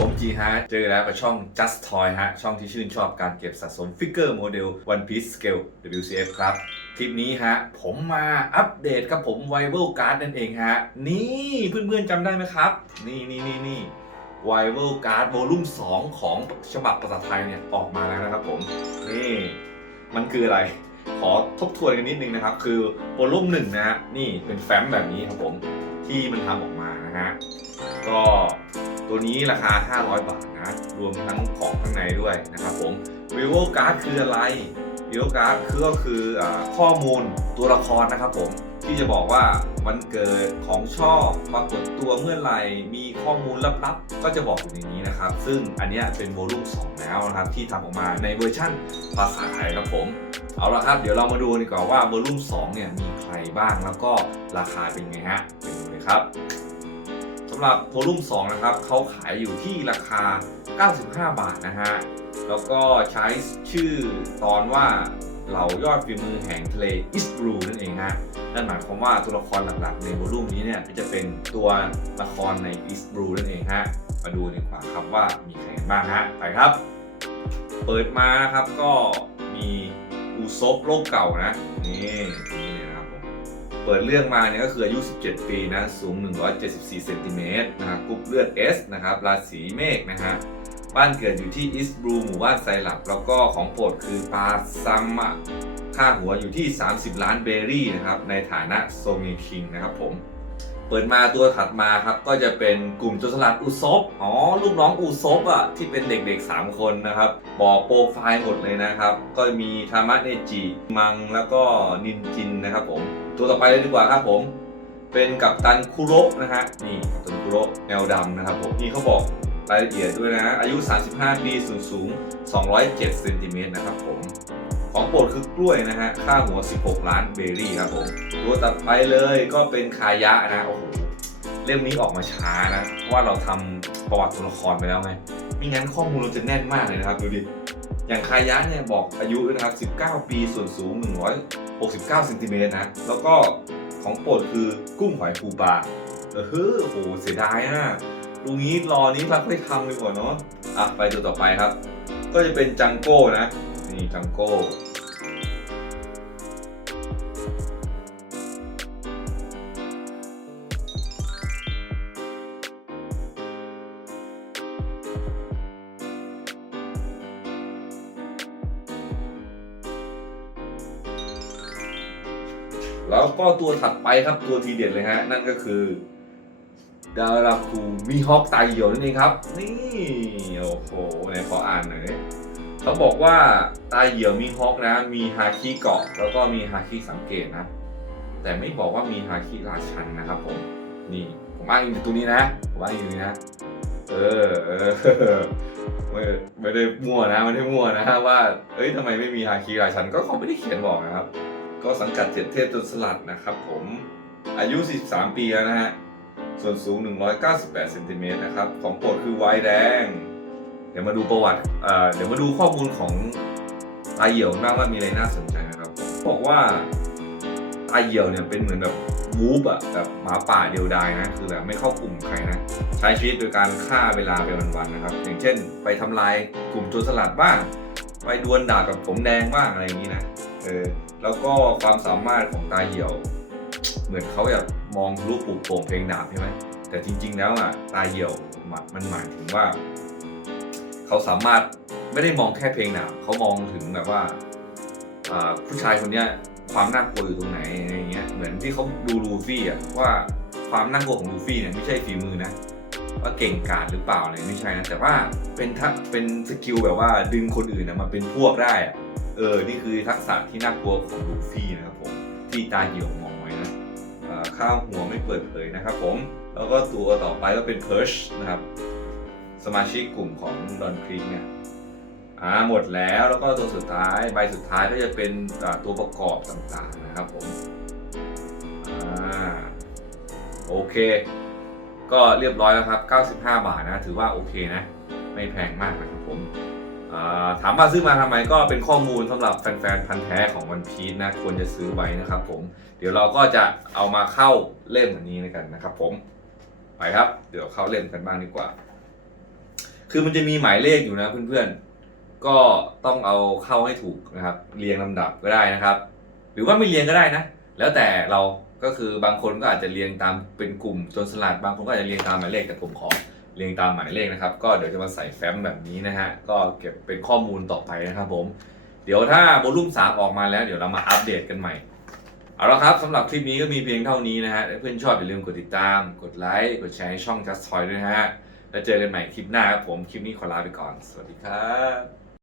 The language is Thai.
ผมจีฮะเจอแล้วกับช่อง Just Toy ฮะ ช่องที่ชื่นชอบการเก็บสะสมฟิกเกอร์โมเดล One Piece Scale WCF ครับ คลิปนี้ฮะ ผมมาอัปเดตกับผม v i v a l Card นั่นเองฮะ นี่เพื่อนๆจำได้ไหมครับ นี่นี่นี่นี่ v i v a l Card Volume 2ของฉบับภาษาไทยเนี่ย ออกมาแล้วนะครับผม นี่ มันคืออะไร ขอทบทวนกันนิดนึงนะครับ คือโวลุ่มหนึ่งนะฮะ นี่เป็นแฟ้มแบบนี้ครับผม ที่มันทำออกมานะฮะ ก็ ตัวนี้ราคา 500 บาทนะ รวมทั้งของข้างในด้วยนะครับผม vivo card คืออะไร vivo card คือก็คืออข้อมูลตัวละครนะครับผมที่จะบอกว่าวันเกิดของชอบปรากฏตัวเมื่อไหร่มีข้อมูลลับๆ ก็จะบอกอยู่ในนี้นะครับ ซึ่งอันนี้เป็นโวลูม2แล้วนะครับ ที่ทำออกมาในเวอร์ชั่นภาษาไทยครับผม เอาละครับ เดี๋ยวเรามาดูกันดีกว่าว่าเวอร์ลุ่ม2เนี่ยมีใครบ้างแล้วก็ราคาเป็นไงฮะไปดูเลยครับ สำหรับโวลุ่ม2นะครับเขาขายอยู่ที่ราคา 95 บาทนะฮะ แล้วก็ใช้ชื่อตอนว่าเหล่ายอดฝีมือแห่งทะเลอิสบรูนั่นเองฮะ นั่นหมายความว่าตัวละครหลักๆ ในโวลุ่มนี้เนี่ยจะเป็นตัวละครในอิสบรูนั่นเองฮะ มาดูดีกว่าครับว่ามีใครกันบ้างฮะ ไปครับ เปิดมานะครับก็มีอูซบโลกเก่านะ นี่ เปิดเรื่องมาเนี่ยก็คืออายุ 17 ปีนะ สูง 174 เซนติเมตรนะครับกรุ๊ปเลือด S นะครับ ราศีเมฆนะฮะ บ้านเกิดอยู่ที่อิสบรูหมู่บ้านไซลับ แล้วก็ของโปรดคือปลาซัมอะค่าหัวอยู่ที่ 30 ล้านเบอร์รี่นะครับ ในฐานะโซมีคิงนะครับผม เปิดมาตัวถัดมาครับก็จะเป็นกลุ่มโจรสลัดอุซบอ๋อลูกน้องอุซบอะที่เป็นเด็กๆ 3 คนนะครับ บอกโปรไฟล์หมดเลยนะครับ ก็มีทามะเนจิมังแล้วก็นินจินนะครับผมตัวต่อไปเลยดีกว่าครับผมเป็นกัปตันคุโระนะฮะนี่กัปตันคุโระแนวดำนะครับผมนี่เขาบอกรายละเอียดด้วยนะ อายุ 35 ปี สูงสูง 207เซนติเมตรนะครับผม ของโปรดคือกล้วยนะฮะ ค่าหัว 16 ล้านเบอร์รี่ครับผม ตัวตัดไปเลยก็เป็นคายะนะ โอ้โห เล่มนี้ออกมาช้านะ เพราะว่าเราทำประวัติตัวละครไปแล้วไงไม่งั้นข้อมูลเราจะแน่นมากเลยนะครับ ดูดิ อย่างคายะเนี่ยบอกอายุนะครับ 19 ปีส่วนสูง 169เซนติเมตรนะ แล้วก็ของโปรดคือกุ้งหอยปูปลาเออเฮ้อโหเสียดายนะดูงี้รอนี้พักไม่ทำเลยกว่าเนาะอะไปตัวต่อไปครับ ก็จะเป็นจังโก้นะ นี่จังโก้แล้วก็ตัวถัดไปครับตัวทีเด็ดเลยฮะ นั่นก็คือดาราคูมีฮอกตายเหี่ยวนั่นเองครับ นี่ โอ้โหไหนขออ่านหน่อย เขาบอกว่าตายเหยี่ยวมีฮอกนะ มีฮาคิเกาะ แล้วก็มีฮาคิสังเกตนะ แต่ไม่บอกว่ามีฮาคิราชันนะครับผม นี่ผมอ้างอิงจากตัวนี้นะผมอ้างอิงตัวนี้นะ เออเออไม่ไม่ได้มั่วนะไม่ได้มั่วนะว่า เอ้ยทำไมไม่มีฮาคิราชันก็เขาไม่ได้เขียนบอกนะครับ ก็สังกัดเจ็ดเทพจนสลัดนะครับผมอายุ 43 ปีแล้วนะฮะ ส่วนสูง 198เซนติเมตรนะครับ ของโปรดคือไวน์แดง เดี๋ยวมาดูประวัติเดี๋ยวมาดูข้อมูลของตาเหี่ยวบ้างว่ามีอะไรน่าสนใจนะครับ บอกว่าตาเหี่ยวเนี่ยเป็นเหมือนแบบวูฟอะแบบหมาป่าเดียวดายนะ คือแบบไม่เข้ากลุ่มใครนะ ใช้ชีวิตโดยการฆ่าเวลาไปวันๆนะครับ อย่างเช่น ไปทำลายกลุ่มโจรสลัดบ้าง ไปดวลดาบกับผมแดงบ้างอะไรอย่างนี้นะ เออ แล้วก็ความสามารถของตาเหี่ยว เหมือนเขาอยากมองรูปปลูกโป่งเพลงดาบใช่ไหมแต่จริง ๆ แล้วอะตาเหี่ยวมันหมายถึงว่า เขาสามารถไม่ได้มองแค่เพลงดาเขามองถึงแบบว่าผู้ชายคนเนี้ยความน่ากลัวอยู่ตรงไหนอะไรเงี้ยเหมือนที่เขาดูลูฟี่อะว่าความน่ากลัวของลูฟี่เนี่ยไม่ใช่ฝีมือนะว่าเก่งกาจหรือเปล่าอะไรไม่ใช่นะแต่ว่าเป็นทักเป็นสกิลแบบว่าดึงคนอื่นนะมาเป็นพวกได้อะเออนี่คือทักษะที่น่ากลัวของลูฟี่นะครับผมที่ตาเหี่ยวมองไว้นะข้าวหัวไม่เปิดเผยนะครับผมแล้วก็ตัวต่อไปก็เป็นเพิร์ชนะครับ สมาชิกกลุ่มของดอนครีกเนี่ยอ่าหมดแล้วแล้วก็ตัวสุดท้ายใบสุดท้ายก็จะเป็นตัวประกอบต่างๆนะครับผมอ่าโอเค ก็เรียบร้อยแล้วครับ 95 บาทนะ ถือว่าโอเคนะ ไม่แพงมากนะครับผมถามว่าซื้อมาทำไมก็เป็นข้อมูลสำหรับแฟนๆ พันธุ์แท้ของวันพีชนะ ควรจะซื้อไว้นะครับผม เดี๋ยวเราก็จะเอามาเข้าเล่มอันนี้กันนะครับผม ไปครับ เดี๋ยวเข้าเล่มกันบ้างดีกว่า คือมันจะมีหมายเลขอยู่นะเพื่อนๆ ก็ต้องเอาเข้าให้ถูกนะครับ เรียงลำดับก็ได้นะครับ หรือว่าไม่เรียงก็ได้นะ แล้วแต่เราก็คือบางคนก็อาจจะเรียงตามเป็นกลุ่มจนสลัด บางคนก็อาจจะเรียงตามหมายเลขแต่ผมขอเรียงตามหมายเลขนะครับ ก็เดี๋ยวจะมาใส่แฟ้มแบบนี้นะฮะ ก็เก็บเป็นข้อมูลต่อไปนะครับผม เดี๋ยวถ้าโวลุ่ม3ออกมาแล้วเดี๋ยวเรามาอัปเดตกันใหม่ เอาละครับสำหรับคลิปนี้ก็มีเพียงเท่านี้นะฮะถ้าเพื่อนชอบอย่าลืมกดติดตาม กดไลค์ กดแชร์ให้ช่อง Just Toy ด้วยนะฮะ แล้วเจอกันใหม่คลิปหน้าครับผม คลิปนี้ขอลาไปก่อน สวัสดีครับ